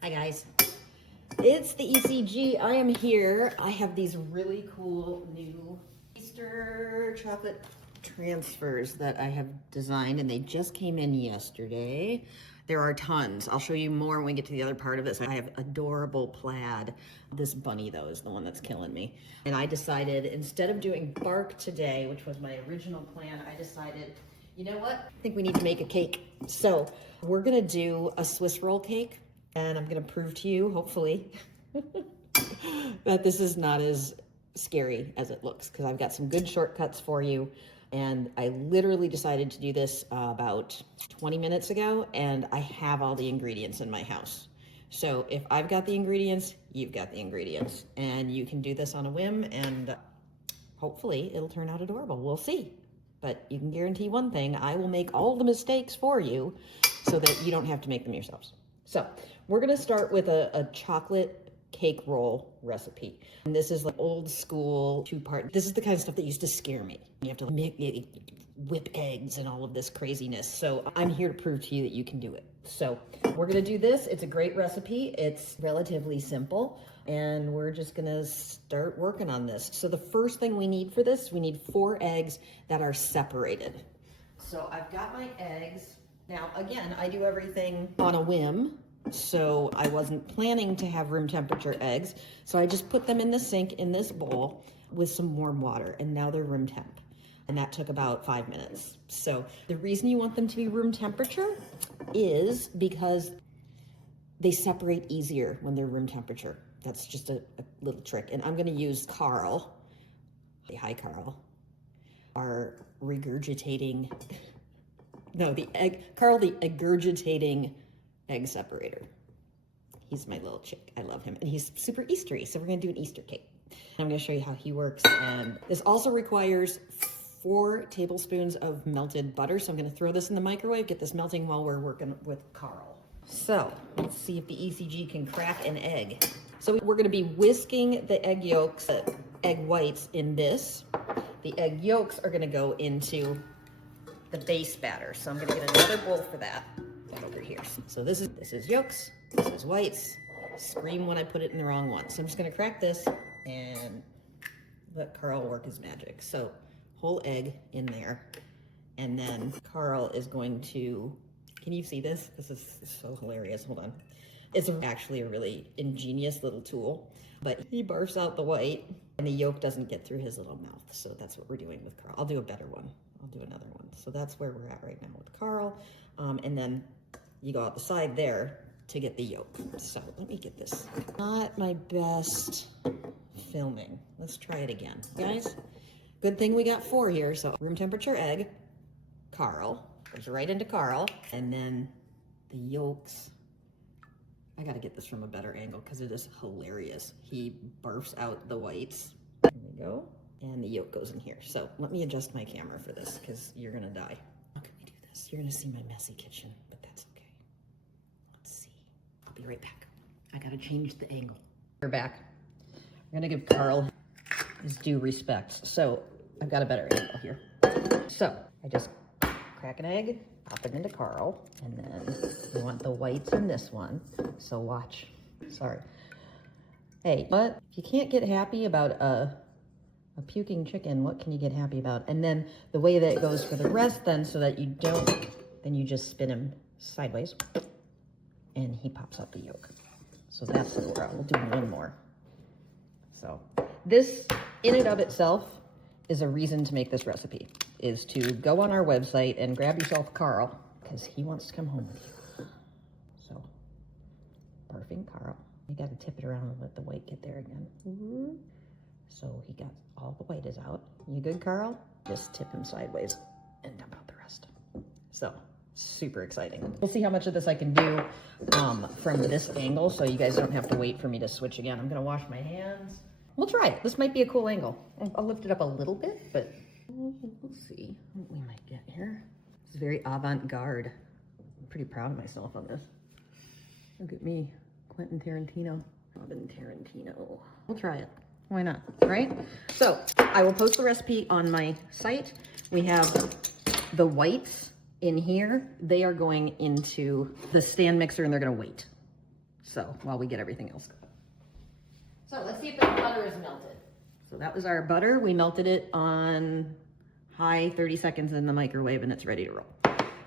Hi guys, it's the ECG. I am here. I have these really cool new Easter chocolate transfers that I have designed, and they just came in yesterday. There are tons. I'll show you more when we get to the other part of this. I have adorable plaid. This bunny though is the one that's killing me. And I decided instead of doing bark today, which was my original plan, I decided, you know what? I think we need to make a cake. So we're gonna do a Swiss roll cake. And I'm gonna prove to you, hopefully, that this is not as scary as it looks, because I've got some good shortcuts for you. And I literally decided to do this about 20 minutes ago, and I have all the ingredients in my house. So if I've got the ingredients, you've got the ingredients. And you can do this on a whim, and hopefully it'll turn out adorable. We'll see. But you can guarantee one thing, I will make all the mistakes for you so that you don't have to make them yourselves. So we're gonna start with a chocolate cake roll recipe. And this is like old school two-part. This is the kind of stuff that used to scare me. You have to whip eggs and all of this craziness. So I'm here to prove to you that you can do it. So we're gonna do this. It's a great recipe. It's relatively simple. And we're just gonna start working on this. So the first thing we need for this, we need 4 eggs that are separated. So I've got my eggs. Now, again, I do everything on a whim, so I wasn't planning to have room temperature eggs. So I just put them in the sink in this bowl with some warm water, and now they're room temp. And that took about 5 minutes. So the reason you want them to be room temperature is because they separate easier when they're room temperature. That's just a little trick. And I'm gonna use Carl, hi Carl, our regurgitating, no, Carl, the agurgitating egg separator. He's my little chick. I love him. And he's super Eastery, so we're gonna do an Easter cake. I'm gonna show you how he works. And this also requires 4 tablespoons of melted butter. So I'm gonna throw this in the microwave, get this melting while we're working with Carl. So let's see if the ECG can crack an egg. So we're gonna be whisking the egg yolks, egg whites in this. The egg yolks are gonna go into the base batter. So I'm gonna get another bowl for that over here. So this is yolks, this is whites. Scream when I put it in the wrong one. So I'm just gonna crack this and let Carl work his magic. So whole egg in there. And then Carl is going to, can you see this? This is so hilarious, hold on. It's actually a really ingenious little tool, but he barfs out the white and the yolk doesn't get through his little mouth. So that's what we're doing with Carl. I'll do a better one. I'll do another one. So that's where we're at right now with Carl. And then you go out the side there to get the yolk. So let me get this. Not my best filming. Let's try it again, guys. Good thing we got 4 here. So room temperature egg, Carl, goes right into Carl. And then the yolks. I gotta get this from a better angle because it is hilarious. He barfs out the whites. There we go. And the yolk goes in here. So let me adjust my camera for this because you're gonna die. How can we do this? You're gonna see my messy kitchen, but that's okay. Let's see. I'll be right back. I gotta change the angle. We're back. I'm gonna give Carl his due respects. So I've got a better angle here. So I just crack an egg, pop it into Carl, and then you want the whites in this one. So watch. Sorry. Hey, what? If you can't get happy about a puking chicken, what can you get happy about? And then the way that it goes for the rest then, so that you don't, then you just spin him sideways and he pops out the yolk. So that's the route. We'll do one more. So this in and of itself is a reason to make this recipe, is to go on our website and grab yourself Carl because he wants to come home with you. So barfing Carl. You got to tip it around and let the white get there again. So he got all the white is out. You good, Carl? Just tip him sideways and dump out the rest. So super exciting. We'll see how much of this I can do from this angle, so you guys don't have to wait for me to switch again. I'm gonna wash my hands. We'll try it. This might be a cool angle. I'll lift it up a little bit, but we'll see what we might get here. It's very avant-garde. I'm pretty proud of myself on this. Look at me, Quentin Tarantino. Robin Tarantino. We'll try it. Why not, right? So I will post the recipe on my site. We have the whites in here. They are going into the stand mixer and they're gonna wait. So while we get everything else going. So let's see if the butter is melted. So that was our butter. We melted it on high, 30 seconds in the microwave, and it's ready to roll.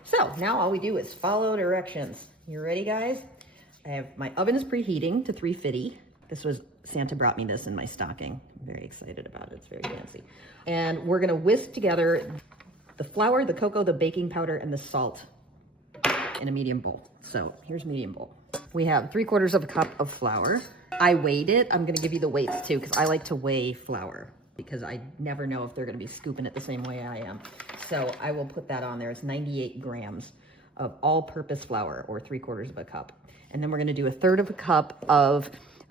So now all we do is follow directions. You ready, guys? I have my oven is preheating to 350. This was, Santa brought me this in my stocking. I'm very excited about it. It's very fancy. And we're gonna whisk together the flour, the cocoa, the baking powder, and the salt in a medium bowl. So here's medium bowl. We have 3/4 of a cup of flour. I weighed it. I'm gonna give you the weights too, because I like to weigh flour because I never know if they're gonna be scooping it the same way I am. So I will put that on there. It's 98 grams of all-purpose flour, or 3/4 of a cup. And then we're gonna do 1/3 of a cup of,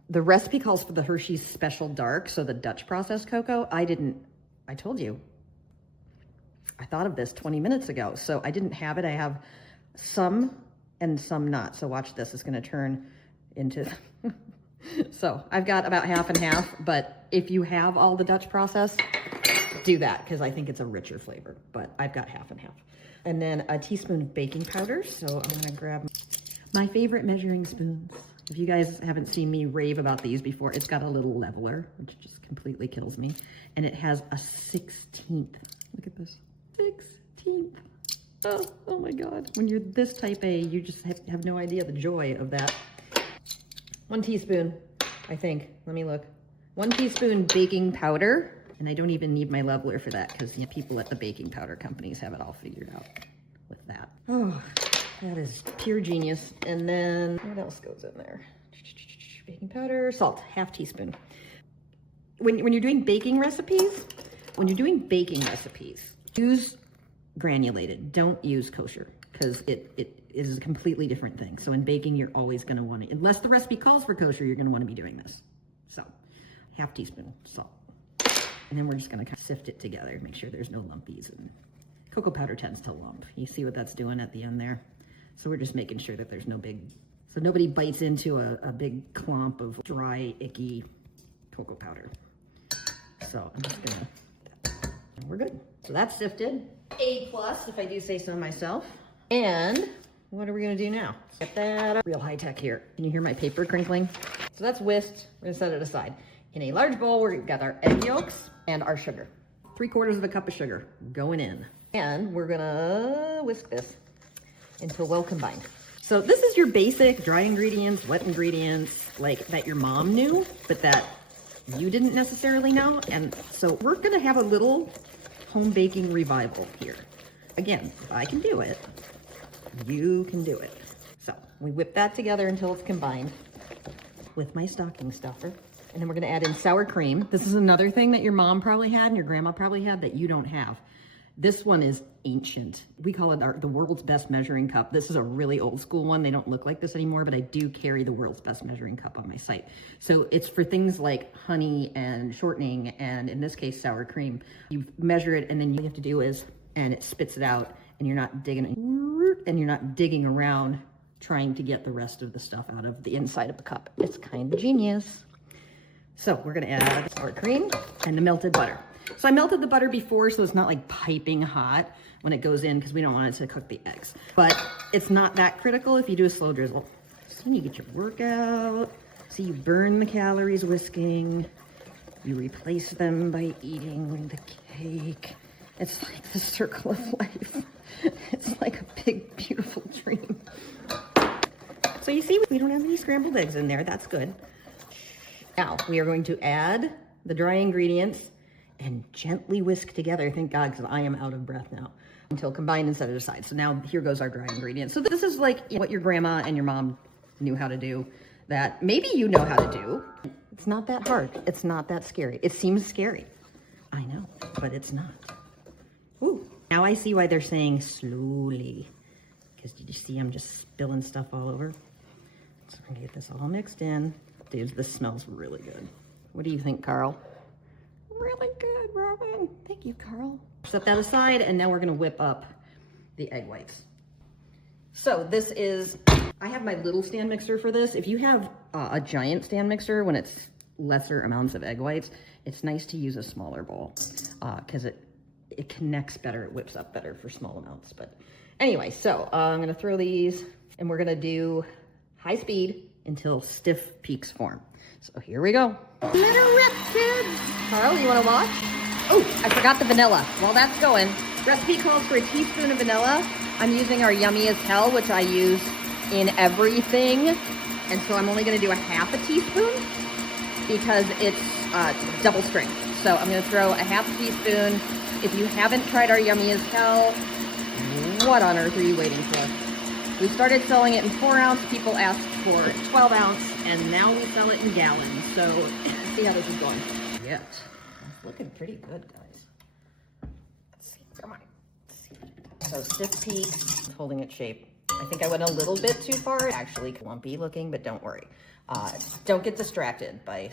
the recipe calls for the Hershey's Special Dark, so the Dutch processed cocoa. I told you, I thought of this 20 minutes ago, so I didn't have it. I have some and some not. So watch this, it's gonna turn into, so I've got about half and half, but if you have all the Dutch process, do that, because I think it's a richer flavor, but I've got half and half. And then a teaspoon of baking powder. So I'm gonna grab my favorite measuring spoons. If you guys haven't seen me rave about these before, it's got a little leveler, which just completely kills me. And it has a 16th. Look at this, 16th. Oh my God. When you're this type A, you just have no idea the joy of that. 1 teaspoon, I think. Let me look. 1 teaspoon baking powder. And I don't even need my leveler for that, because the people at the baking powder companies have it all figured out with that. Oh, that is pure genius. And then what else goes in there? Baking powder, salt, 1/2 teaspoon. When you're doing baking recipes, use granulated. Don't use kosher, because it is a completely different thing. So in baking, you're always going to want to, unless the recipe calls for kosher, you're going to want to be doing this. So 1/2 teaspoon salt. And then we're just gonna kind of sift it together, make sure there's no lumpies. And cocoa powder tends to lump. You see what that's doing at the end there? So we're just making sure that there's no big, so nobody bites into a big clump of dry, icky cocoa powder. So I'm just gonna, and we're good. So that's sifted. A+, if I do say so myself. And what are we gonna do now? Get that up. Real high tech here. Can you hear my paper crinkling? So that's whisked, we're gonna set it aside. In a large bowl, we've got our egg yolks and our sugar. 3/4 of a cup of sugar going in. And we're gonna whisk this until well combined. So this is your basic dry ingredients, wet ingredients, like that your mom knew, but that you didn't necessarily know. And so we're gonna have a little home baking revival here. Again, if I can do it, you can do it. So we whip that together until it's combined with my stocking stuffer. And then we're gonna add in sour cream. This is another thing that your mom probably had and your grandma probably had that you don't have. This one is ancient. We call it the world's best measuring cup. This is a really old school one. They don't look like this anymore, but I do carry the world's best measuring cup on my site. So it's for things like honey and shortening, and in this case, sour cream. You measure it, and then you have to do is, and it spits it out, and you're not digging around trying to get the rest of the stuff out of the inside of the cup. It's kind of genius. So we're gonna add the sour cream and the melted butter. So I melted the butter before, so it's not like piping hot when it goes in, because we don't want it to cook the eggs. But it's not that critical if you do a slow drizzle. So you get your workout. So you burn the calories whisking. You replace them by eating the cake. It's like the circle of life. It's like a big, beautiful dream. So you see, we don't have any scrambled eggs in there. That's good. Now we are going to add the dry ingredients and gently whisk together. Thank God, because I am out of breath now. Until combined and set it aside. So now here goes our dry ingredients. So this is like what your grandma and your mom knew how to do, that maybe you know how to do. It's not that hard. It's not that scary. It seems scary. I know, but it's not. Ooh. Now I see why they're saying slowly. Because did you see I'm just spilling stuff all over? So we're gonna get this all mixed in. Dude, this smells really good. What do you think, Carl? Really good, Robin. Thank you, Carl. Set that aside, and now we're gonna whip up the egg whites. So this is, I have my little stand mixer for this. If you have a giant stand mixer, when it's lesser amounts of egg whites, it's nice to use a smaller bowl because it connects better, it whips up better for small amounts. But anyway, so I'm gonna throw these, and we're gonna do high speed until stiff peaks form. So here we go. Little rip, kids. Carl, you wanna watch? Oh, I forgot the vanilla. While that's going, recipe calls for a teaspoon of vanilla. I'm using our Yummy as Hell, which I use in everything. And so I'm only gonna do a half a teaspoon because it's double strength. So I'm gonna throw a half a teaspoon. If you haven't tried our Yummy as Hell, what on earth are you waiting for? We started selling it in 4 ounce. People asked for 12 ounce, and now we sell it in gallons. So see how this is going. Yes, it's looking pretty good, guys. Let's see, come on. Let's see. So stiff peaks, holding its shape. I think I went a little bit too far. Actually lumpy looking, but don't worry. Don't get distracted by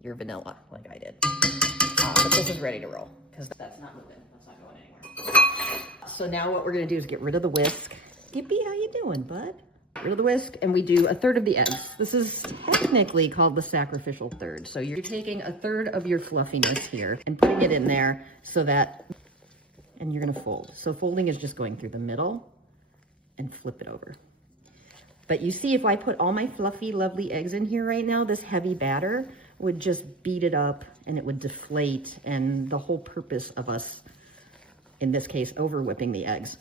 your vanilla like I did. But this is ready to roll because that's not moving. That's not going anywhere. So now what we're gonna do is get rid of the whisk. Gippy, how you doing, bud? Get rid of the whisk, and we do 1/3 of the eggs. This is technically called the sacrificial third. So you're taking 1/3 of your fluffiness here and putting it in there so that, and you're gonna fold. So folding is just going through the middle and flip it over. But you see, if I put all my fluffy, lovely eggs in here right now, this heavy batter would just beat it up and it would deflate, and the whole purpose of us, in this case, over whipping the eggs,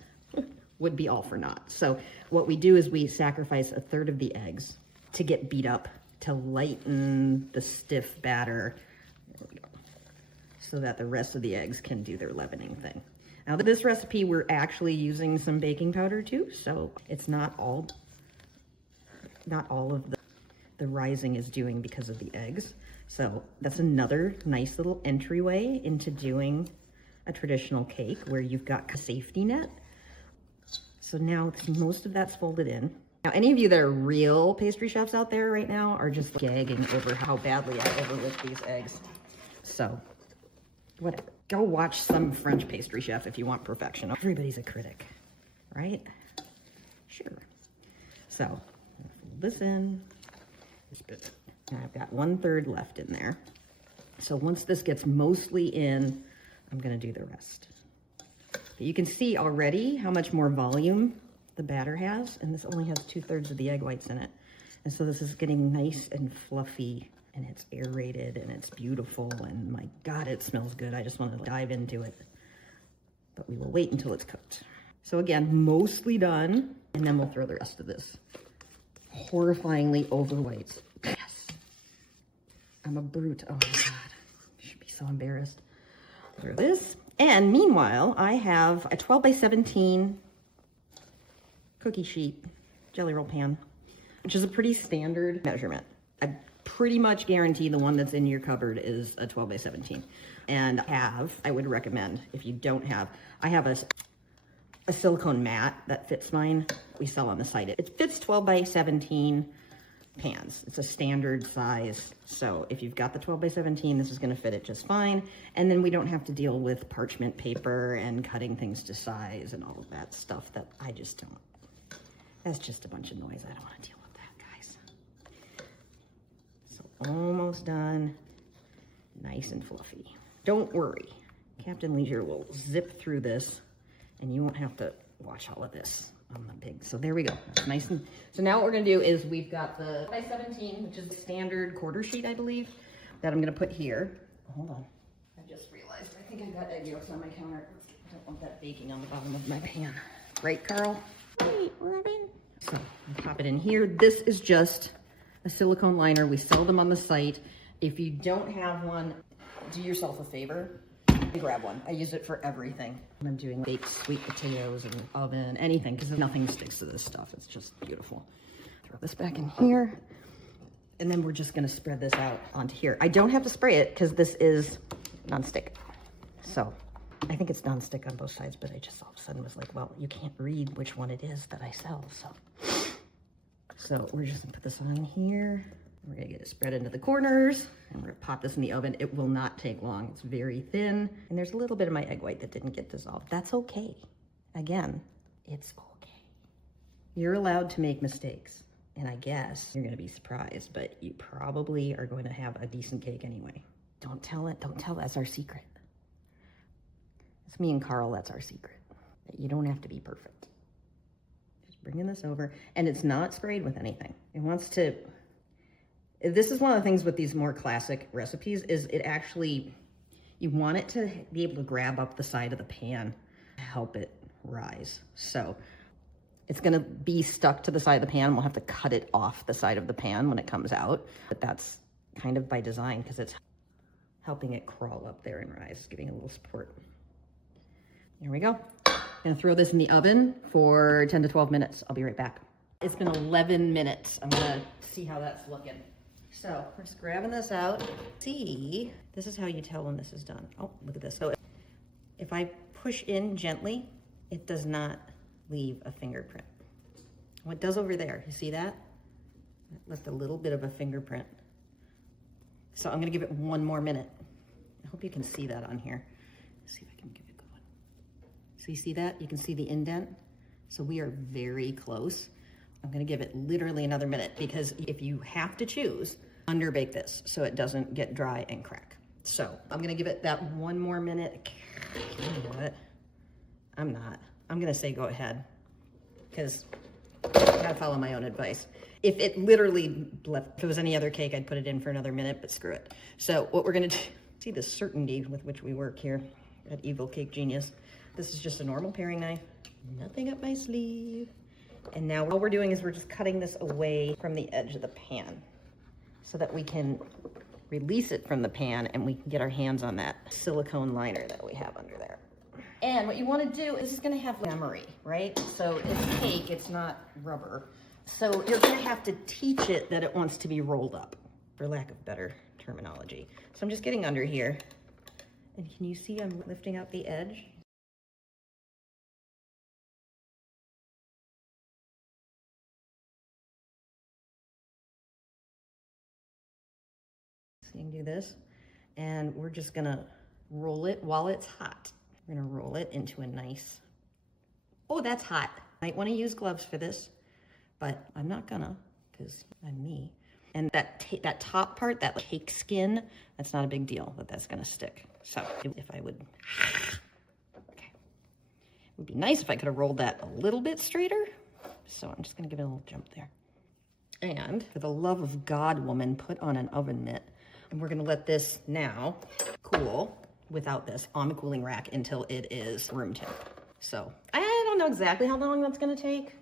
would be all for naught. So what we do is we sacrifice 1/3 of the eggs to get beat up, to lighten the stiff batter, there we go, so that the rest of the eggs can do their leavening thing. Now this recipe, we're actually using some baking powder too, so it's not all of the rising is doing because of the eggs. So that's another nice little entryway into doing a traditional cake where you've got a safety net. So now most of that's folded in. Now, any of you that are real pastry chefs out there right now are just gagging over how badly I overwhipped these eggs. So whatever, go watch some French pastry chef if you want perfection. Everybody's a critic, right? Sure. So fold this in. And I've got 1/3 left in there. So once this gets mostly in, I'm gonna do the rest. But you can see already how much more volume the batter has, and this only has 2/3 of the egg whites in it. And so this is getting nice and fluffy, and it's aerated, and it's beautiful, and my God, it smells good. I just want to dive into it, but we will wait until it's cooked. So again, mostly done, and then we'll throw the rest of this horrifyingly over whites. Yes, I'm a brute. Oh my God, I should be so embarrassed. Throw this. And meanwhile, I have a 12 by 17 cookie sheet jelly roll pan, which is a pretty standard measurement. I pretty much guarantee the one that's in your cupboard is a 12 by 17. And I would recommend, if you don't have, I have a silicone mat that fits mine. We sell on the site. It fits 12 by 17 pans. It's a standard size. So if you've got the 12 by 17, this is going to fit it just fine. And then we don't have to deal with parchment paper and cutting things to size and all of that stuff that I just don't. That's just a bunch of noise. I don't want to deal with that, guys. So almost done. Nice and fluffy. Don't worry. Captain Leisure will zip through this and you won't have to watch all of this on the pig. So there we go. Nice. And so now what we're gonna do is we've got the by 17, which is the standard quarter sheet, I believe, that I'm gonna put here. Hold on. I just realized I think I've got egg yolks on my counter. I don't want that baking on the bottom of my pan. Right, Carl? Right, Robin. So I'll pop it in here. This is just a silicone liner. We sell them on the site. If you don't have one, do yourself a favor. Grab one. I use it for everything. I'm doing baked sweet potatoes in the oven, anything, because nothing sticks to this stuff. It's just beautiful. Throw this back in here, and then we're just going to spread this out onto here. I don't have to spray it because this is nonstick. So I think it's nonstick on both sides, but I just all of a sudden was like, well, you can't read which one it is that I sell. So we're just going to put this on here. We're gonna get it spread into the corners, and we're gonna pop this in the oven. It will not take long. It's very thin, and there's a little bit of my egg white that didn't get dissolved. That's okay. Again, it's okay. You're allowed to make mistakes, and I guess you're gonna be surprised, but you probably are going to have a decent cake anyway. Don't tell it. Don't tell it. That's our secret. It's me and Carl. That's our secret. You don't have to be perfect. Just bringing this over, and it's not sprayed with anything. It wants to This is one of the things with these more classic recipes is it actually, you want it to be able to grab up the side of the pan, help it rise. So it's gonna be stuck to the side of the pan. We'll have to cut it off the side of the pan when it comes out, but that's kind of by design because it's helping it crawl up there and rise, giving it a little support. There we go. I'm gonna throw this in the oven for 10 to 12 minutes. I'll be right back. It's been 11 minutes. I'm gonna see how that's looking. So we're just grabbing this out. See, this is how you tell when this is done. Oh, look at this. So if I push in gently, it does not leave a fingerprint. What does over there, you see that? It left a little bit of a fingerprint. So I'm gonna give it 1 more minute. I hope you can see that on here. Let's see if I can get it going. So you see that? You can see the indent. So we are very close. I'm gonna give it literally another minute because if you have to choose, underbake this so it doesn't get dry and crack. So I'm gonna give it that 1 more minute. Can you do it? I'm not. I'm gonna say go ahead because I gotta follow my own advice. If it literally left, if it was any other cake, I'd put it in for another minute, but screw it. So what we're gonna do, see the certainty with which we work here at Evil Cake Genius. This is just a normal paring knife, nothing up my sleeve. And now all we're doing is we're just cutting this away from the edge of the pan so that we can release it from the pan and we can get our hands on that silicone liner that we have under there. And what you want to do is it's going to have memory, right? So it's cake, it's not rubber. So you're going to have to teach it that it wants to be rolled up, for lack of better terminology. So I'm just getting under here. And can you see I'm lifting out the edge? So you can do this. And we're just going to roll it while it's hot. We're gonna roll it into a nice, oh, that's hot. Might wanna use gloves for this, but I'm not gonna, because I'm me. And that top part, that cake skin, that's not a big deal, but that's gonna stick. So if I would, okay. It would be nice if I could have rolled that a little bit straighter. So I'm just gonna give it a little jump there. And for the love of God, woman, put on an oven mitt. And we're gonna let this now cool without this on the cooling rack until it is room temp. So I don't know exactly how long that's gonna take,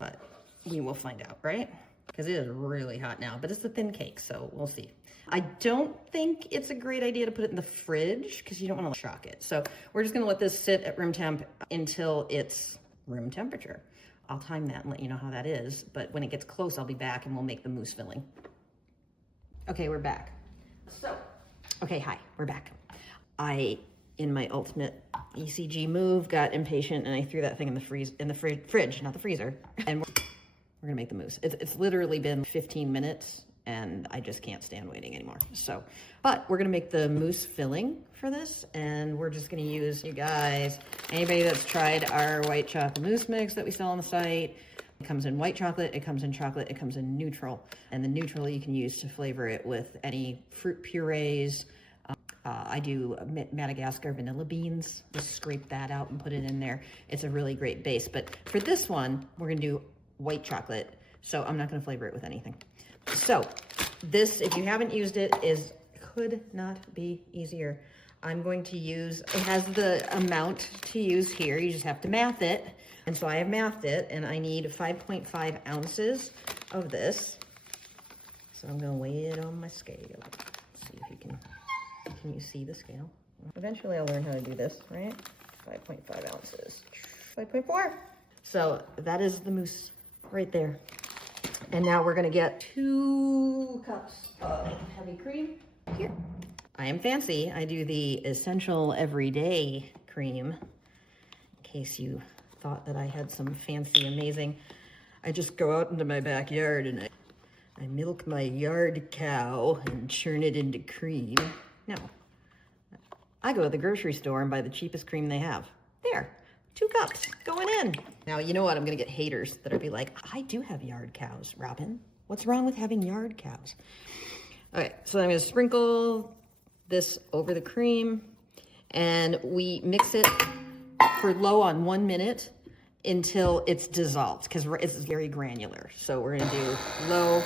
but we will find out, right? Because it is really hot now, but it's a thin cake, so we'll see. I don't think it's a great idea to put it in the fridge because you don't want to shock it. So we're just gonna let this sit at room temp until it's room temperature. I'll time that and let you know how that is, but when it gets close, I'll be back and we'll make the mousse filling. Okay, we're back. So, okay, hi, we're back. I, in my ultimate ECG move, got impatient and I threw that thing in the fridge, not the freezer. And we're gonna make the mousse. It's literally been 15 minutes and I just can't stand waiting anymore. So, but we're gonna make the mousse filling for this and we're just gonna use, you guys, anybody that's tried our white chocolate mousse mix that we sell on the site, it comes in white chocolate, it comes in chocolate, it comes in neutral. And the neutral you can use to flavor it with any fruit purees. I do Madagascar vanilla beans. Just scrape that out and put it in there. It's a really great base. But for this one, we're gonna do white chocolate. So I'm not gonna flavor it with anything. So this, if you haven't used it, could not be easier. I'm going to use, it has the amount to use here. You just have to math it. And so I have mathed it and I need 5.5 ounces of this. So I'm gonna weigh it on my scale. See if you can you see the scale? Eventually I'll learn how to do this, right? 5.5 ounces, 5.4. So that is the mousse right there. And now we're gonna get 2 cups of heavy cream here. I am fancy. I do the essential everyday cream, in case you thought that I had some fancy, amazing. I just go out into my backyard and I milk my yard cow and churn it into cream. No, I go to the grocery store and buy the cheapest cream they have. There, 2 cups going in. Now, you know what? I'm gonna get haters that'll be like, I do have yard cows, Robin. What's wrong with having yard cows? Okay, so I'm gonna sprinkle this over the cream and we mix it for low on 1 minute until it's dissolved because it's very granular. So we're gonna do low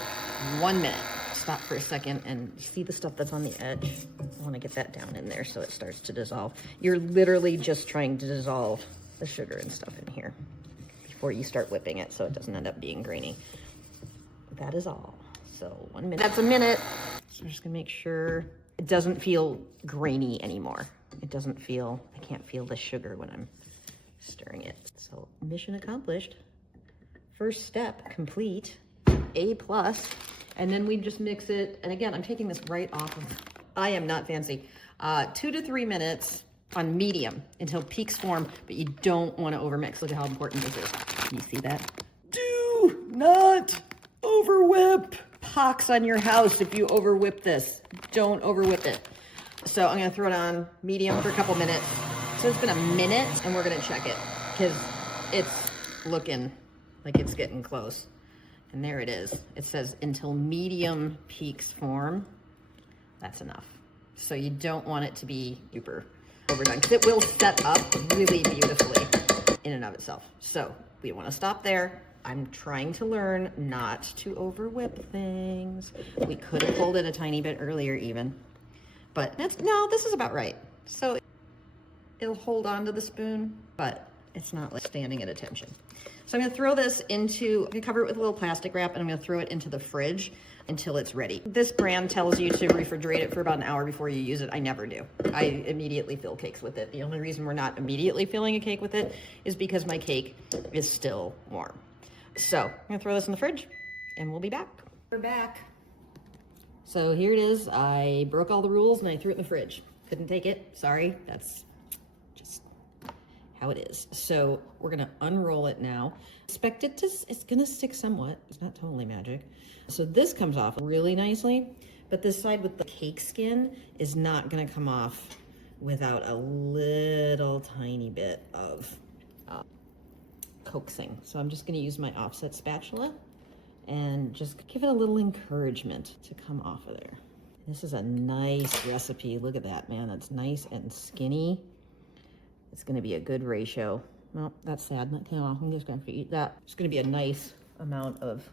1 minute. stop for a second and see the stuff that's on the edge. I want to get that down in there so it starts to dissolve. You're literally just trying to dissolve the sugar and stuff in here before you start whipping it so it doesn't end up being grainy. That is all. So 1 minute. That's a minute. So I'm just gonna make sure it doesn't feel grainy anymore. It doesn't feel, I can't feel the sugar when I'm stirring it. So mission accomplished. First step complete, A+. And then we just mix it. And again, I'm taking this right off of, I am not fancy. 2 to 3 minutes on medium until peaks form, but you don't want to overmix. Look at how important this is. Can you see that? Do not overwhip. Pox on your house if you overwhip this. Don't overwhip it. So I'm gonna throw it on medium for a couple minutes. So it's been a minute and we're gonna check it because it's looking like it's getting close. And there it is. It says until medium peaks form. That's enough. So you don't want it to be super overdone because it will set up really beautifully in and of itself. So we want to stop there. I'm trying to learn not to overwhip things. We could have pulled it a tiny bit earlier even, but no, this is about right. So it'll hold on to the spoon, but it's not like standing at attention. So I'm gonna throw this into, I'm gonna cover it with a little plastic wrap and I'm gonna throw it into the fridge until it's ready. This brand tells you to refrigerate it for about an hour before you use it. I never do. I immediately fill cakes with it. The only reason we're not immediately filling a cake with it is because my cake is still warm. So I'm gonna throw this in the fridge and we'll be back. We're back. So here it is. I broke all the rules and I threw it in the fridge. Couldn't take it, sorry. That's just how it is. So we're gonna unroll it now. Expect it to, it's gonna stick somewhat. It's not totally magic. So this comes off really nicely, but this side with the cake skin is not gonna come off without a little tiny bit of coaxing. So I'm just gonna use my offset spatula and just give it a little encouragement to come off of there. This is a nice recipe. Look at that, man. It's nice and skinny. It's gonna be a good ratio. Well, that's sad. That came off. I'm just gonna have to eat that. It's gonna be a nice amount of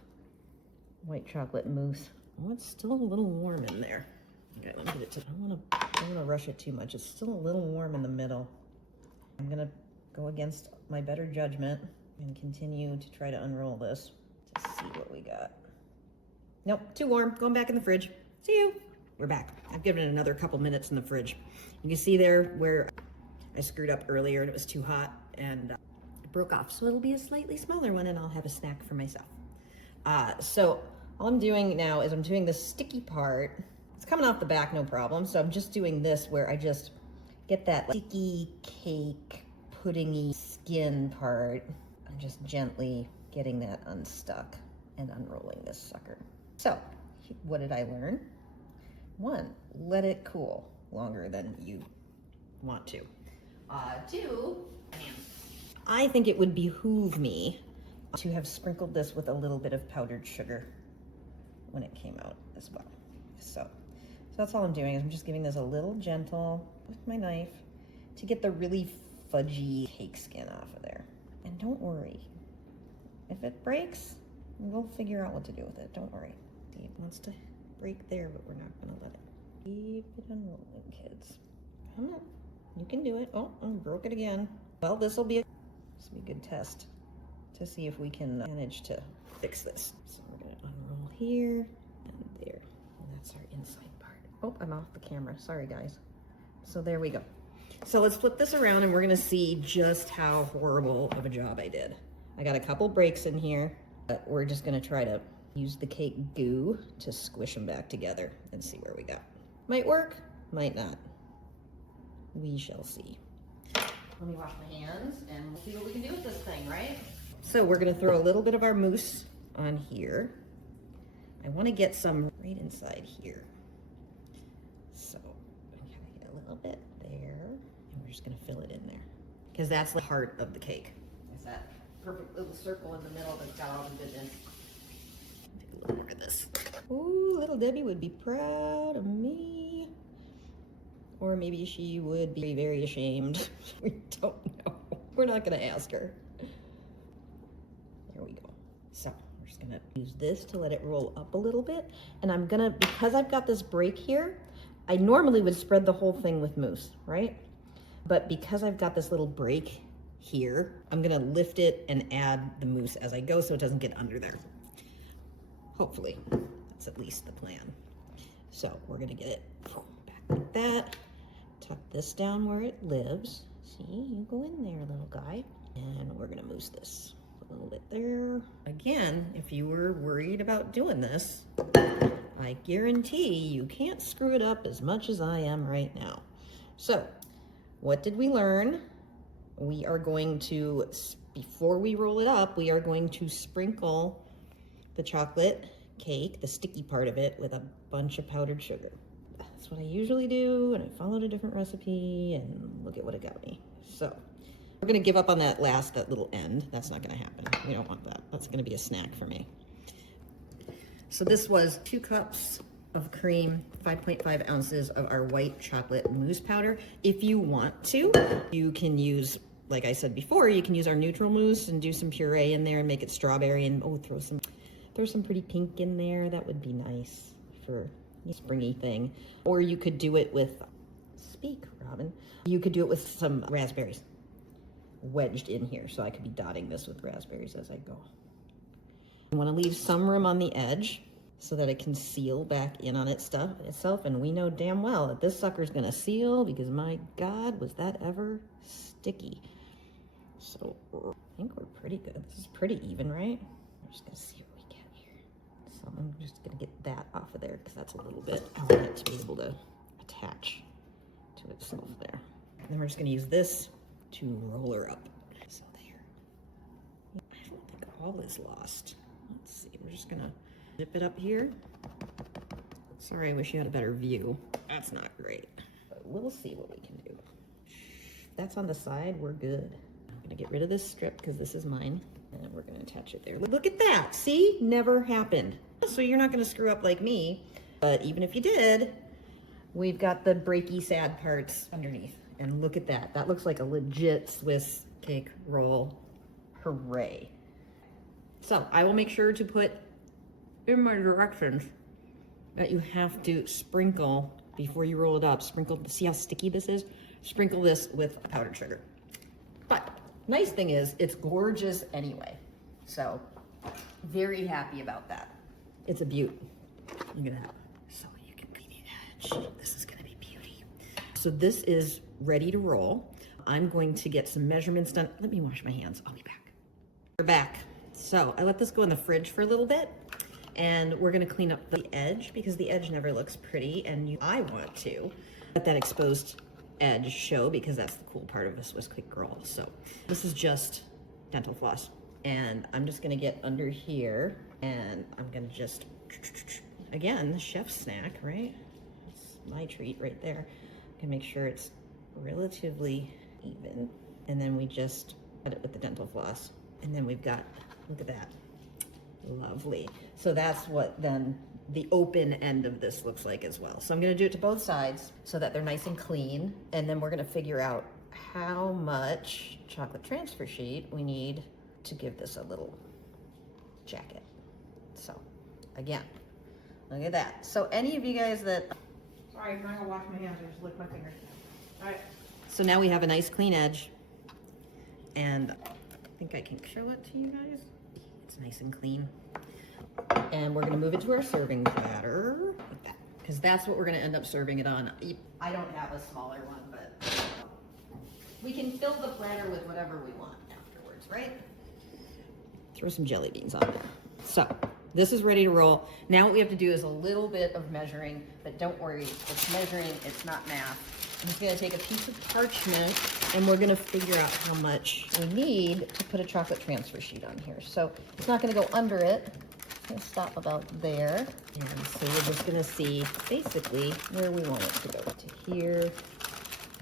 white chocolate mousse. Oh, it's still a little warm in there. Okay, let me get it to, I don't wanna rush it too much. It's still a little warm in the middle. I'm gonna go against my better judgment and continue to try to unroll this to see what we got. Nope, too warm. Going back in the fridge. See you. We're back. I've given it another couple minutes in the fridge. You can see there where I screwed up earlier and it was too hot and it broke off. So it'll be a slightly smaller one and I'll have a snack for myself. So all I'm doing now is I'm doing the sticky part. It's coming off the back, no problem. So I'm just doing this where I just get that sticky cake puddingy skin part. I'm just gently getting that unstuck and unrolling this sucker. So what did I learn? 1, let it cool longer than you want to. 2, I think it would behoove me to have sprinkled this with a little bit of powdered sugar when it came out as well. So that's all I'm doing is I'm just giving this a little gentle with my knife to get the really fudgy cake skin off of there. And don't worry, if it breaks, we'll figure out what to do with it. Don't worry. It wants to break there, but we're not gonna let it. Keep it unrolling, kids. Come on, you can do it. Oh, I broke it again. Well, this will be a good test to see if we can manage to fix this. So we're gonna unroll here and there. And that's our inside part. Oh, I'm off the camera. Sorry, guys. So there we go. So let's flip this around and we're gonna see just how horrible of a job I did. I got a couple breaks in here, but we're just gonna try to use the cake goo to squish them back together and see where we got. Might work, might not. We shall see. Let me wash my hands and we'll see what we can do with this thing, right? So we're gonna throw a little bit of our mousse on here. I wanna get some right inside here. So I'm gonna get a little bit there and we're just gonna fill it in there because that's the heart of the cake. Is that perfect little circle in the middle that's got all the goodness. Take a look more at this. Ooh, little Debbie would be proud of me. Or maybe she would be very ashamed. We don't know. We're not gonna ask her. There we go. So we're just gonna use this to let it roll up a little bit. And I'm gonna, because I've got this break here, I normally would spread the whole thing with mousse, right? But because I've got this little break here, I'm gonna lift it and add the mousse as I go so it doesn't get under there. Hopefully, that's at least the plan. So we're gonna get it back like that. Tuck this down where it lives. See, you go in there, little guy. And we're gonna mousse this a little bit there. Again, if you were worried about doing this, I guarantee you can't screw it up as much as I am right now. So, what did we learn? We are going to, before we roll it up, we are going to sprinkle the chocolate cake, the sticky part of it, with a bunch of powdered sugar. That's what I usually do, and I followed a different recipe, and look at what it got me. So, we're gonna give up on that little end. That's not gonna happen. We don't want that. That's gonna be a snack for me. So this was 2 cups of cream, 5.5 ounces of our white chocolate mousse powder. If you want to, you can use, like I said before, you can use our neutral mousse and do some puree in there and make it strawberry and throw some pretty pink in there. That would be nice for a springy thing. Or you could do it with, speak, Robin. You could do it with some raspberries wedged in here, so I could be dotting this with raspberries as I go. I want to leave some room on the edge so that it can seal back in on itself, and we know damn well that this sucker's gonna seal because my God, was that ever sticky. So I think we're pretty good. This is pretty even, right? I'm just gonna see what we get here. So I'm just gonna get that off of there because that's a little bit, I want it to be able to attach to itself there. And then we're just gonna use this to roll her up. So there. I don't think all is lost. Let's see, we're just gonna dip it up here. Sorry, I wish you had a better view. That's not great, but we'll see what we can do. That's on the side, we're good. I'm gonna get rid of this strip because this is mine, and we're gonna attach it there. Look at that, see? Never happened. So you're not gonna screw up like me, but even if you did, we've got the breaky sad parts underneath. And look at that. That looks like a legit Swiss cake roll. Hooray. So I will make sure to put in my directions that you have to sprinkle, before you roll it up, see how sticky this is? Sprinkle this with powdered sugar. But nice thing is, it's gorgeous anyway. So very happy about that. It's a beaut. Look at that. So you can see the edge. This is gonna be beauty. So this is ready to roll. I'm going to get some measurements done. Let me wash my hands. I'll be back. We're back. So I let this go in the fridge for a little bit, and we're gonna clean up the edge because the edge never looks pretty, and I want to let that exposed edge show because that's the cool part of a Swiss cake roll. So this is just dental floss, and I'm just gonna get under here, and I'm gonna just, again, chef's snack, right? It's my treat right there. I can make sure it's relatively even, and then we just cut it with the dental floss, and then we've got, look at that, lovely. So that's what then the open end of this looks like as well. So I'm gonna do it to both sides so that they're nice and clean, and then we're gonna figure out how much chocolate transfer sheet we need to give this a little jacket. So again, look at that. So any of you guys that, sorry, I'm not gonna wash my hands, I just licked my fingers. All right. So now we have a nice clean edge, and I think I can show it to you guys. It's nice and clean. And we're gonna move it to our serving platter, like that, because that's what we're gonna end up serving it on. I don't have a smaller one, but we can fill the platter with whatever we want afterwards, right? Throw some jelly beans on it. So this is ready to roll. Now what we have to do is a little bit of measuring, but don't worry, it's measuring, it's not math. I'm just gonna take a piece of parchment, and we're gonna figure out how much we need to put a chocolate transfer sheet on here. So it's not gonna go under it. It's gonna stop about there. And so we're just gonna see basically where we want it to go, to here.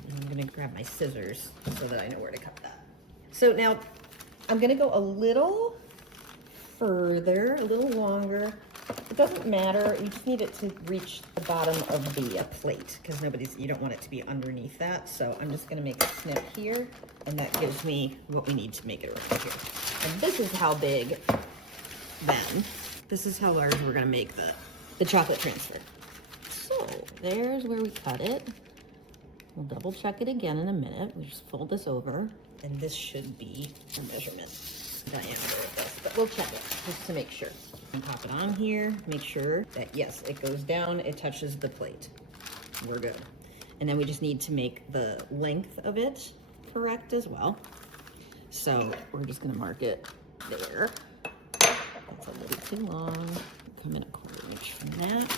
And I'm gonna grab my scissors so that I know where to cut that. So now I'm gonna go a little further, a little longer. It doesn't matter, you just need it to reach the bottom of the plate, because you don't want it to be underneath that. So I'm just gonna make a snip here, and that gives me what we need to make it around here. And this is how big then this is how large we're gonna make the chocolate transfer. So there's where we cut it. We'll double check it again in a minute. We just fold this over, and this should be a measurement diameter of this, but we'll check it just to make sure. And pop it on here, make sure that yes, it goes down, it touches the plate. We're good. And then we just need to make the length of it correct as well. So we're just gonna mark it there. That's a little too long. Come in a quarter inch from that.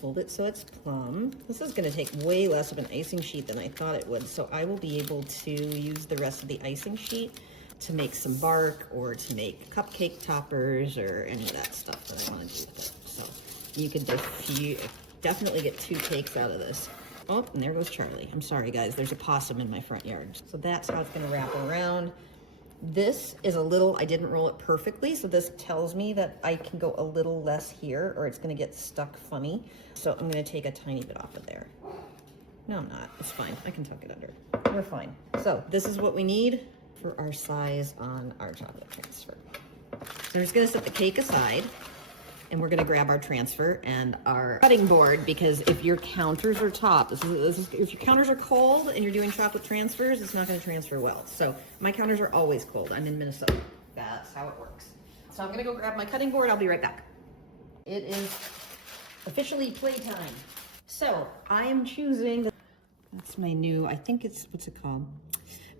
Fold it so it's plumb. This is gonna take way less of an icing sheet than I thought it would, so I will be able to use the rest of the icing sheet to make some bark or to make cupcake toppers or any of that stuff that I wanna do with it. So you could definitely get 2 cakes out of this. Oh, and there goes Charlie. I'm sorry guys, there's a possum in my front yard. So that's how it's gonna wrap around. This is a little, I didn't roll it perfectly, so this tells me that I can go a little less here or it's gonna get stuck funny. So I'm gonna take a tiny bit off of there. No, I'm not, it's fine, I can tuck it under. We're fine. So this is what we need for our size on our chocolate transfer. So I'm just gonna set the cake aside and we're gonna grab our transfer and our cutting board, because if your counters are top, if your counters are cold and you're doing chocolate transfers, it's not gonna transfer well. So my counters are always cold. I'm in Minnesota. That's how it works. So I'm gonna go grab my cutting board. I'll be right back. It is officially playtime. So I am choosing, that's my new, I think it's, what's it called?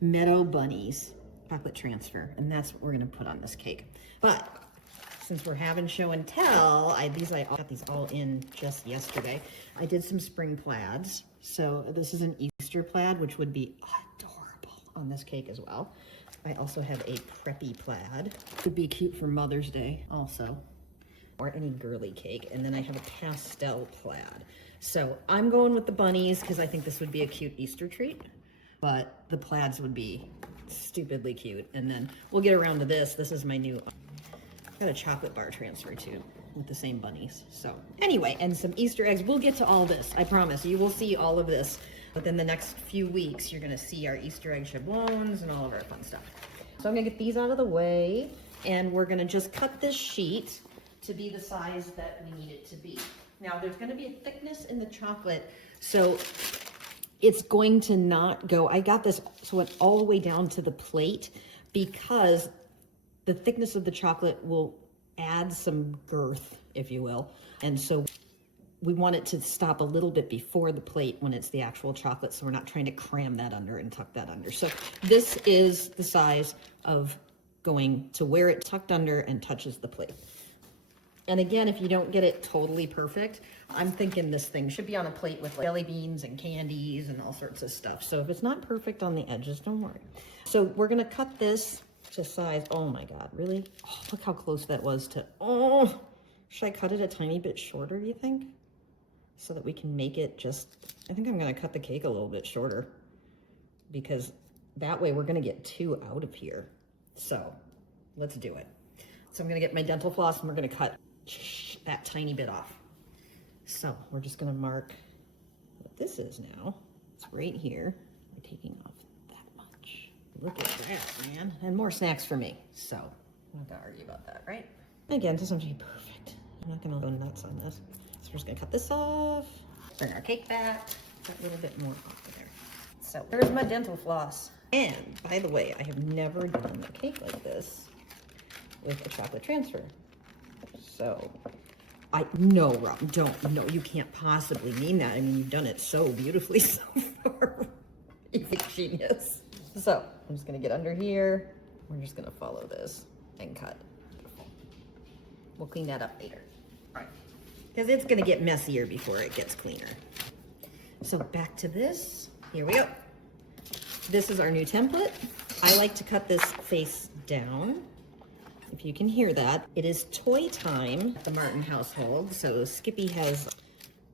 Meadow Bunnies chocolate transfer. And that's what we're gonna put on this cake. But since we're having show and tell, I got these all in just yesterday. I did some spring plaids. So this is an Easter plaid, which would be adorable on this cake as well. I also have a preppy plaid. Would be cute for Mother's Day also, or any girly cake. And then I have a pastel plaid. So I'm going with the bunnies because I think this would be a cute Easter treat, but the plaids would be stupidly cute. And then we'll get around to this. This is my new, got a chocolate bar transfer too with the same bunnies. So anyway, and some Easter eggs. We'll get to all this. I promise you will see all of this within the next few weeks. You're gonna see our Easter egg shablons and all of our fun stuff. So I'm gonna get these out of the way and we're gonna just cut this sheet to be the size that we need it to be. Now there's gonna be a thickness in the chocolate, so it's going to not go, I got this so it went all the way down to the plate because the thickness of the chocolate will add some girth, if you will. And so we want it to stop a little bit before the plate when it's the actual chocolate, so we're not trying to cram that under and tuck that under. So this is the size of going to where it tucked under and touches the plate. And again, if you don't get it totally perfect, I'm thinking this thing should be on a plate with like jelly beans and candies and all sorts of stuff. So if it's not perfect on the edges, don't worry. So we're gonna cut this to size, oh my God, really? Oh, look how close that was to, oh, should I cut it a tiny bit shorter, do you think? So that we can make it just, I think I'm gonna cut the cake a little bit shorter because that way we're gonna get 2 out of here. So let's do it. So I'm gonna get my dental floss and we're gonna cut that tiny bit off. So we're just gonna mark what this is now. It's right here. We're taking off that much. Look at that, man. And more snacks for me. So I'm not gonna argue about that, right? Again, it doesn't have to be perfect. I'm not gonna go nuts on this. So we're just gonna cut this off, bring our cake back, put a little bit more off of there. So there's my dental floss. And by the way, I have never done a cake like this with a chocolate transfer. So no, Rob, no, you can't possibly mean that. I mean, you've done it so beautifully so far. You're a genius. So I'm just gonna get under here. We're just gonna follow this and cut. We'll clean that up later. All right, because it's gonna get messier before it gets cleaner. So back to this, here we go. This is our new template. I like to cut this face down. If you can hear that, it is toy time at the Martin household. So Skippy has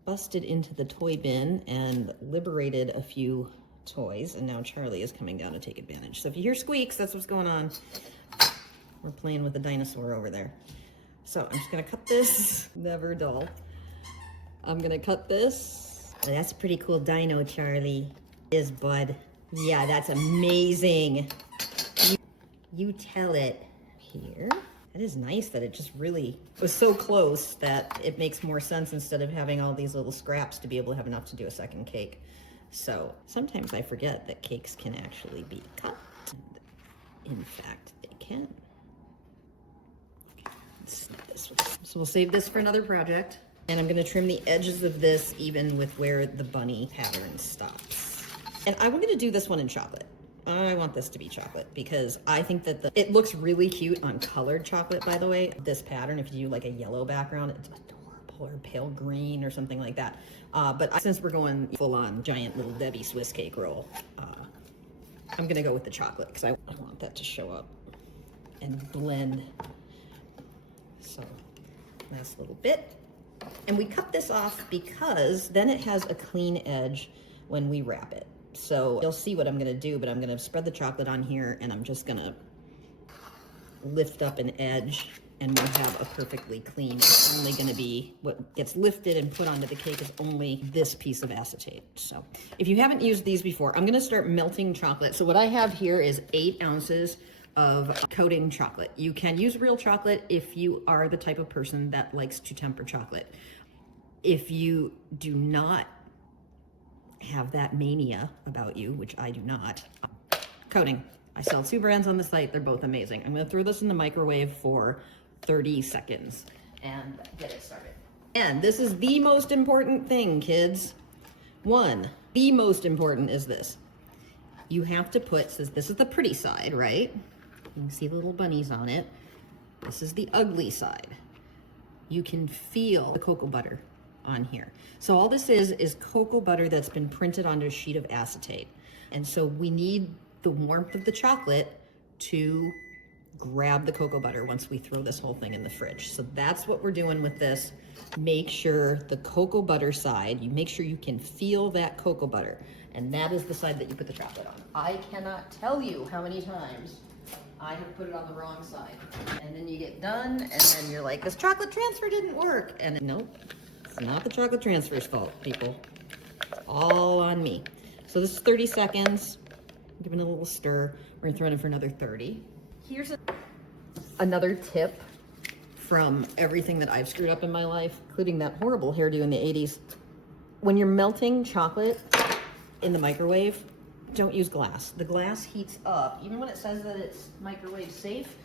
busted into the toy bin and liberated a few toys, and now Charlie is coming down to take advantage. So if you hear squeaks, that's what's going on. We're playing with the dinosaur over there. So I'm just gonna cut this, never dull. I'm gonna cut this. That's a pretty cool dino, Charlie. It is, bud. Yeah, that's amazing. You tell it. Here, It is nice that it just really was so close that it makes more sense instead of having all these little scraps to be able to have enough to do a second cake. So sometimes I forget that cakes can actually be cut. In fact, they can. So we'll save this for another project. And I'm gonna trim the edges of this even with where the bunny pattern stops. And I'm gonna do this one in chocolate. I want this to be chocolate because I think that it looks really cute on colored chocolate, by the way. This pattern, if you do like a yellow background, it's adorable, or pale green or something like that. But since we're going full on giant little Debbie Swiss cake roll, I'm gonna go with the chocolate because I want that to show up and blend. So, last little bit. And we cut this off because then it has a clean edge when we wrap it. So you'll see what I'm gonna do, but I'm gonna spread the chocolate on here and I'm just gonna lift up an edge and we'll have a perfectly clean. It's only gonna be what gets lifted and put onto the cake is only this piece of acetate. So if you haven't used these before, I'm gonna start melting chocolate. So what I have here is 8 ounces of coating chocolate. You can use real chocolate if you are the type of person that likes to temper chocolate. If you do not have that mania about you, which I do not, coating. I sell 2 brands on the site. They're both amazing. I'm gonna throw this in the microwave for 30 seconds and get it started. And this is the most important thing, kids. The most important is this. You have to put, so this is the pretty side, right? You can see the little bunnies on it. This is the ugly side. You can feel the cocoa butter on here. So all this is cocoa butter that's been printed onto a sheet of acetate. And so we need the warmth of the chocolate to grab the cocoa butter once we throw this whole thing in the fridge. So that's what we're doing with this. Make sure the cocoa butter side, you make sure you can feel that cocoa butter. And that is the side that you put the chocolate on. I cannot tell you how many times I have put it on the wrong side. And then you get done and then you're like, this chocolate transfer didn't work. And nope, it's not the chocolate transfer's fault, people. It's all on me. So this is 30 seconds. Give it a little stir. We're gonna throw it in for another 30. Here's another tip from everything that I've screwed up in my life, including that horrible hairdo in the 80s. When you're melting chocolate in the microwave, don't use glass. The glass heats up. Even when it says that it's microwave safe,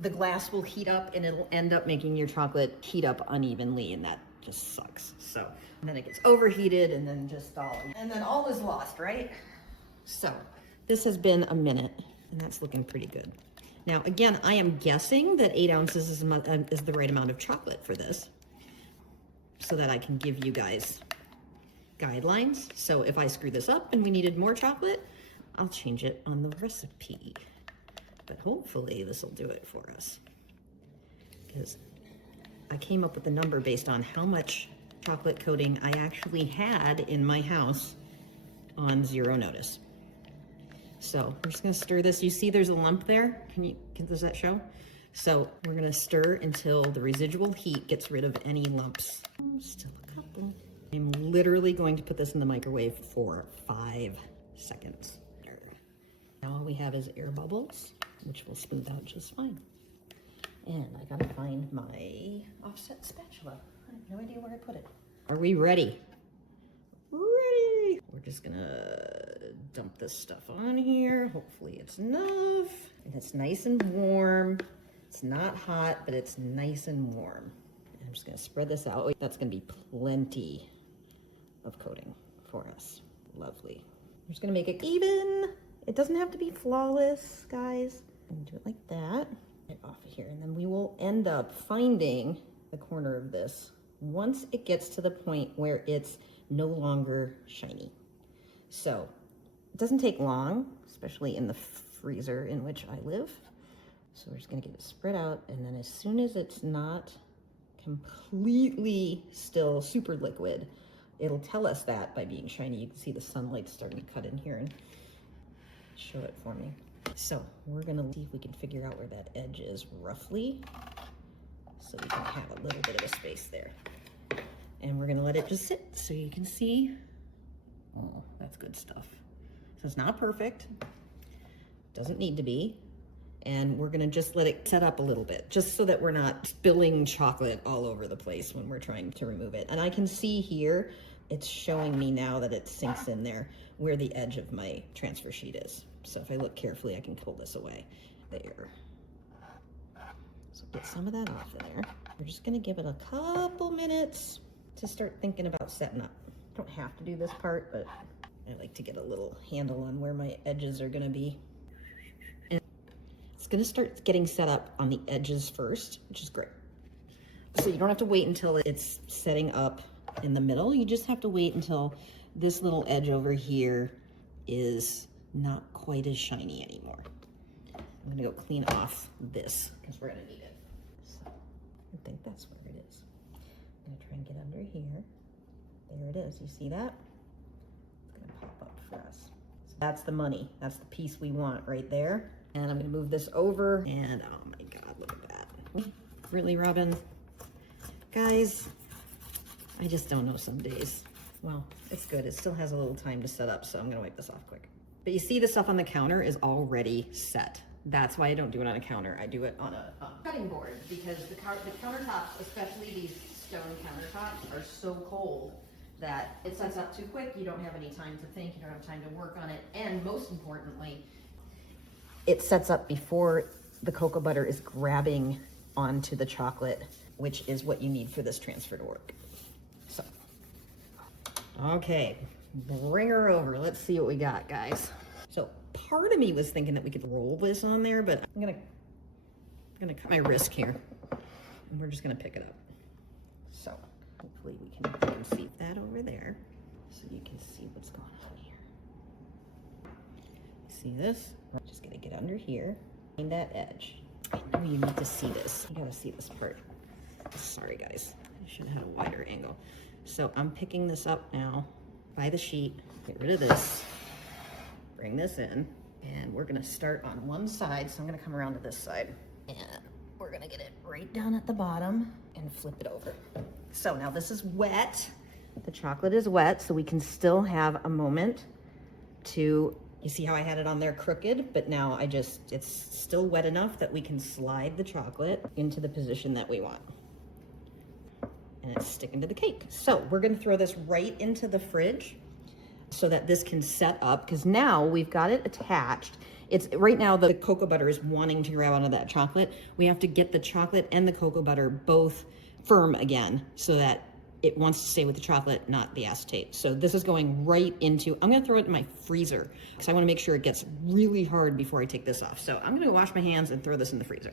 the glass will heat up and it'll end up making your chocolate heat up unevenly, and that just sucks. So, and then it gets overheated and then all is lost, right? So, this has been a minute and that's looking pretty good. Now, again, I am guessing that 8 ounces is the right amount of chocolate for this so that I can give you guys guidelines. So if I screw this up and we needed more chocolate, I'll change it on the recipe. But hopefully this will do it for us, because I came up with the number based on how much chocolate coating I actually had in my house on 0 notice. So we're just gonna stir this. You see there's a lump there? Does that show? So we're gonna stir until the residual heat gets rid of any lumps. Still a couple. I'm literally going to put this in the microwave for 5 seconds. Now all we have is air bubbles, which will smooth out just fine. And I gotta find my offset spatula. I have no idea where I put it. Are we ready? Ready! We're just gonna dump this stuff on here. Hopefully it's enough. And it's nice and warm. It's not hot, but it's nice and warm. And I'm just gonna spread this out. That's gonna be plenty of coating for us. Lovely. I'm just gonna make it even. It doesn't have to be flawless, guys. And do it like that. Get off of here. And then we will end up finding the corner of this once it gets to the point where it's no longer shiny. So it doesn't take long, especially in the freezer in which I live. So we're just gonna get it spread out, and then as soon as it's not completely still super liquid, it'll tell us that by being shiny. You can see the sunlight starting to cut in here and show it for me. So we're gonna see if we can figure out where that edge is roughly, so we can have a little bit of a space there. And we're gonna let it just sit so you can see. Oh, that's good stuff. So it's not perfect, doesn't need to be, And we're gonna just let it set up a little bit, just so that we're not spilling chocolate all over the place when we're trying to remove it. And I can see here, it's showing me now that it sinks in there where the edge of my transfer sheet is. So if I look carefully, I can pull this away. There. So get some of that off of there. We're just gonna give it a couple minutes to start thinking about setting up. Don't have to do this part, but I like to get a little handle on where my edges are gonna be. And it's gonna start getting set up on the edges first, which is great. So you don't have to wait until it's setting up in the middle. You just have to wait until this little edge over here is not quite as shiny anymore. I'm gonna go clean off this because we're gonna need it. So I think that's where it is. I'm gonna try and get under here. There it is, you see that? It's gonna pop up for us. So that's the money. That's the piece we want right there. And I'm gonna move this over and oh my God, look at that. Really, Robin? Guys, I just don't know some days. Well, it's good. It still has a little time to set up, so I'm gonna wipe this off quick. But you see the stuff on the counter is already set. That's why I don't do it on a counter. I do it on a cutting board because the countertops, especially these stone countertops, are so cold that it sets up too quick. You don't have any time to think. You don't have time to work on it. And most importantly, it sets up before the cocoa butter is grabbing onto the chocolate, which is what you need for this transfer to work. So, okay, bring her over. Let's see what we got, guys. So part of me was thinking that we could roll this on there, but I'm gonna cut my wrist here and we're just gonna pick it up. So hopefully we can see that over there so you can see what's going on here. See this? I'm just gonna get under here, find that edge. I know you need to see this. You gotta see this part. Sorry guys, I should have had a wider angle. So I'm picking this up now by the sheet, get rid of this, bring this in, and we're gonna start on one side. So I'm gonna come around to this side and we're gonna get it right down at the bottom and flip it over. So now this is wet. The chocolate is wet, so we can still have a moment to, you see how I had it on there crooked, but now it's still wet enough that we can slide the chocolate into the position that we want. And it's sticking to the cake. So we're gonna throw this right into the fridge so that this can set up, because now we've got it attached. It's right now the cocoa butter is wanting to grab onto that chocolate. We have to get the chocolate and the cocoa butter both firm again so that it wants to stay with the chocolate, not the acetate. So this is going right into, I'm gonna throw it in my freezer because I wanna make sure it gets really hard before I take this off. So I'm gonna wash my hands and throw this in the freezer.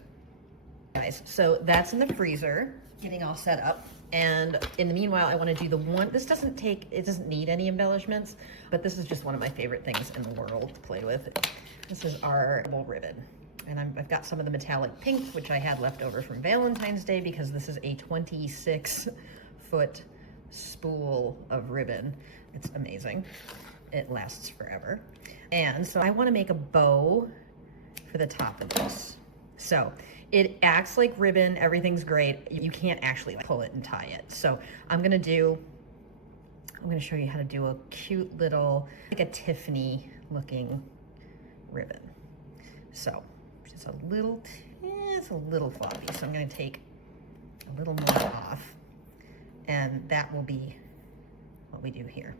Guys, so that's in the freezer, getting all set up. And in the meanwhile, I want to do the one, this doesn't need any embellishments, but this is just one of my favorite things in the world to play with. This is our ribbon. And I've got some of the metallic pink, which I had left over from Valentine's Day because this is a 26-foot spool of ribbon. It's amazing. It lasts forever. And so I want to make a bow for the top of this. So it acts like ribbon, everything's great. You can't actually pull it and tie it. So I'm gonna show you how to do a cute little, like a Tiffany looking ribbon. So it's a little floppy. So I'm gonna take a little more off and that will be what we do here.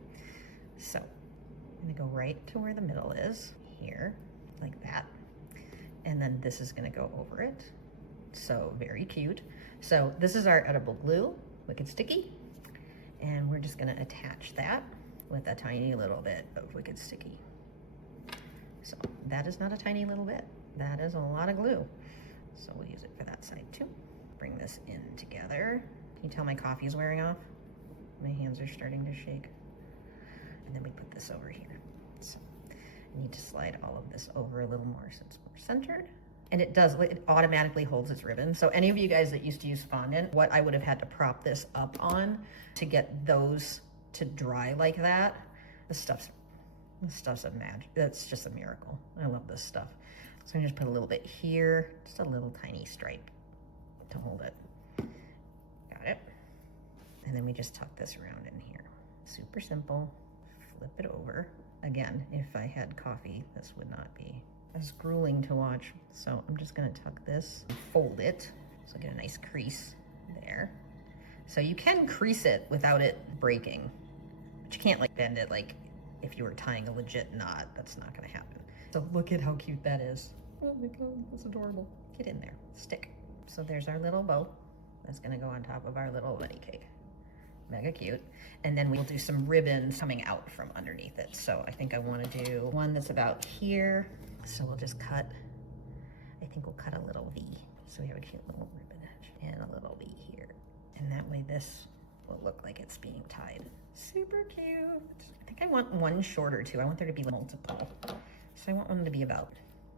So I'm gonna go right to where the middle is here, like that. And then this is gonna go over it. So very cute. So this is our edible glue, Wicked Sticky. And we're just gonna attach that with a tiny little bit of Wicked Sticky. So that is not a tiny little bit. That is a lot of glue. So we'll use it for that side too. Bring this in together. Can you tell my coffee is wearing off? My hands are starting to shake. And then we put this over here. So I need to slide all of this over a little more so it's more centered. And it automatically holds its ribbon. So any of you guys that used to use fondant, what I would have had to prop this up on to get those to dry like that, this stuff's a magic. That's just a miracle. I love this stuff. So I'm gonna just put a little bit here, just a little tiny stripe to hold it. Got it? And then we just tuck this around in here. Super simple. Flip it over. Again, if I had coffee, this would not be as grueling to watch. So I'm just gonna tuck this, fold it, so I get a nice crease there. So you can crease it without it breaking, but you can't like bend it like if you were tying a legit knot. That's not gonna happen. So look at how cute that is. Oh my God, that's adorable. Get in there, stick. So there's our little bow. That's gonna go on top of our little wedding cake. Mega cute. And then we'll do some ribbons coming out from underneath it. So I think I wanna do one that's about here. So we'll just cut, I think we'll cut a little V. So we have a cute little ribbon edge and a little V here. And that way this will look like it's being tied. Super cute. I think I want one shorter too. I want there to be multiple. So I want one to be about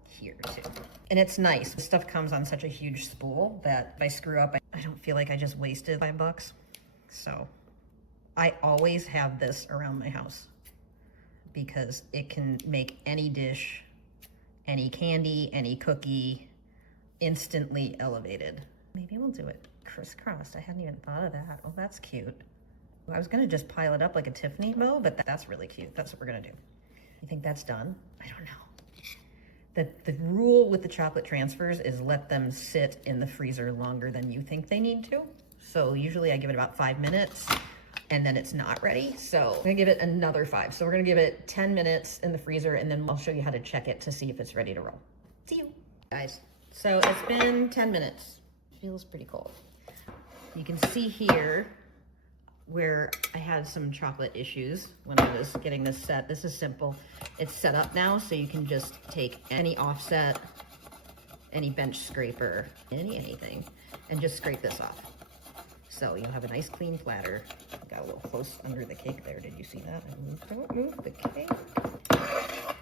here too. And it's nice. This stuff comes on such a huge spool that if I screw up, I don't feel like I just wasted $5. So I always have this around my house because it can make any dish, any candy, any cookie instantly elevated. Maybe we'll do it crisscrossed. I hadn't even thought of that. Oh, that's cute. I was gonna just pile it up like a Tiffany bow, but that's really cute. That's what we're gonna do. You think that's done? I don't know. The rule with the chocolate transfers is let them sit in the freezer longer than you think they need to. So usually I give it about 5 minutes and then it's not ready. So I'm gonna give it another 5. So we're gonna give it 10 minutes in the freezer and then I'll show you how to check it to see if it's ready to roll. See you, guys. So it's been 10 minutes. Feels pretty cold. You can see here where I had some chocolate issues when I was getting this set. This is simple. It's set up now, so you can just take any offset, any bench scraper, anything, and just scrape this off. So you'll have a nice clean platter. Got a little close under the cake there. Did you see that? Don't move the cake.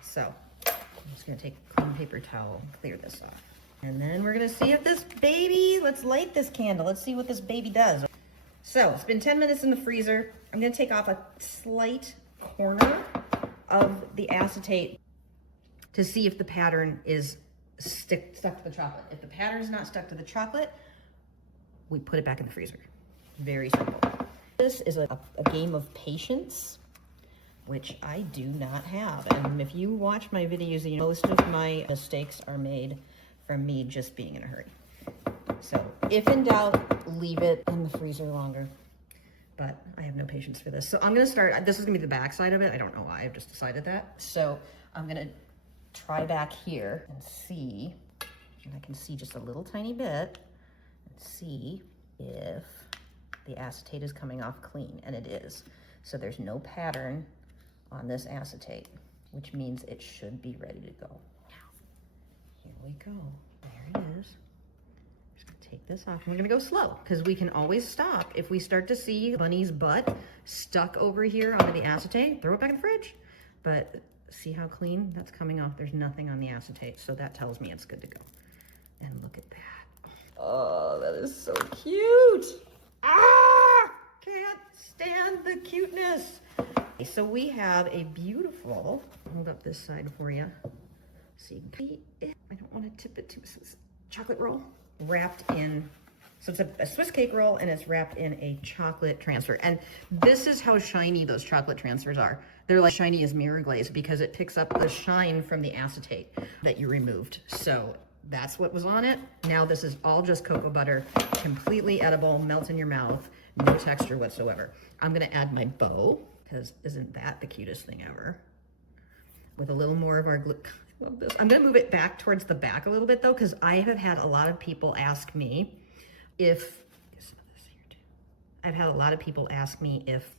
So I'm just gonna take a clean paper towel, clear this off. And then we're gonna see if this baby, let's light this candle. Let's see what this baby does. So it's been 10 minutes in the freezer. I'm gonna take off a slight corner of the acetate to see if the pattern is stuck to the chocolate. If the pattern's not stuck to the chocolate, we put it back in the freezer. Very simple. This is a game of patience, which I do not have. And if you watch my videos, you know, most of my mistakes are made from me just being in a hurry. So if in doubt, leave it in the freezer longer. But I have no patience for this. So I'm gonna start, this is gonna be the back side of it. I don't know why, I've just decided that. So I'm gonna try back here and see, and I can see just a little tiny bit, and see if the acetate is coming off clean, and it is. So there's no pattern on this acetate, which means it should be ready to go. Now, here we go, there it is. Take this off. We're gonna go slow because we can always stop. If we start to see Bunny's butt stuck over here onto the acetate, throw it back in the fridge. But see how clean that's coming off? There's nothing on the acetate, so that tells me it's good to go. And look at that. Oh, that is so cute. Ah, can't stand the cuteness. So we have a beautiful, hold up this side for you. So you can see it. I don't want to tip it too much. Chocolate roll. Wrapped in, so it's a Swiss cake roll and it's wrapped in a chocolate transfer. And this is how shiny those chocolate transfers are. They're like shiny as mirror glaze because it picks up the shine from the acetate that you removed. So that's what was on it. Now this is all just cocoa butter, completely edible, melt in your mouth, no texture whatsoever. I'm gonna add my bow because isn't that the cutest thing ever? With a little more of our glue. Love this. I'm gonna move it back towards the back a little bit though, because I have had a lot of people ask me if, I've had a lot of people ask me if,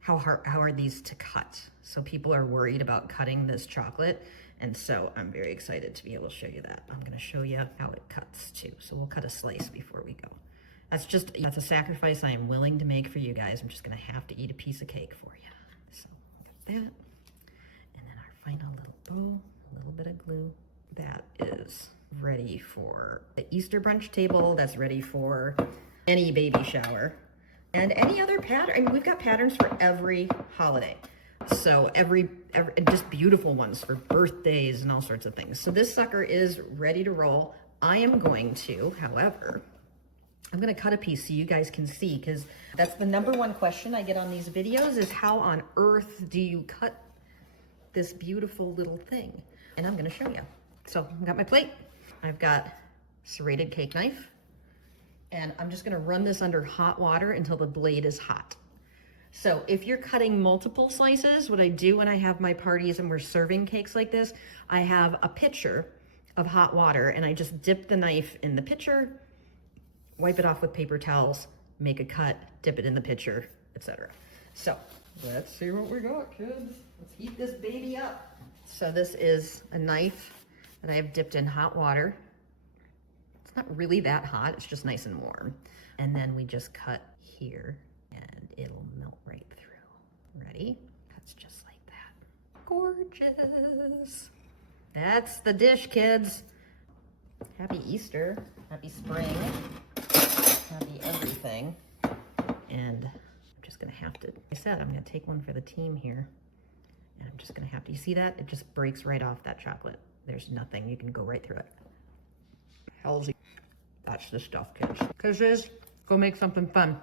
how are these to cut? So people are worried about cutting this chocolate. And so I'm very excited to be able to show you that. I'm gonna show you how it cuts too. So we'll cut a slice before we go. That's a sacrifice I am willing to make for you guys. I'm just gonna have to eat a piece of cake for you. So got that. And then our final little bow. A little bit of glue. That is ready for the Easter brunch table. That's ready for any baby shower and any other pattern. I mean, we've got patterns for every holiday. So every just beautiful ones for birthdays and all sorts of things. So this sucker is ready to roll. I am going to, however, I'm gonna cut a piece so you guys can see, because that's the #1 question I get on these videos is how on earth do you cut this beautiful little thing? And I'm gonna show you. So I've got my plate. I've got serrated cake knife. And I'm just gonna run this under hot water until the blade is hot. So if you're cutting multiple slices, what I do when I have my parties and we're serving cakes like this, I have a pitcher of hot water and I just dip the knife in the pitcher, wipe it off with paper towels, make a cut, dip it in the pitcher, etc. So let's see what we got, kids. Let's heat this baby up. So this is a knife that I have dipped in hot water. It's not really that hot, it's just nice and warm. And then we just cut here and it'll melt right through. Ready? Cuts just like that. Gorgeous. That's the dish, kids. Happy Easter, happy spring, happy everything. And I'm just gonna have to, like I said, I'm gonna take one for the team here. And I'm just gonna have to, you see that? It just breaks right off that chocolate. There's nothing, you can go right through it. Hell's, that's the stuff, kids. Kisses, go make something fun.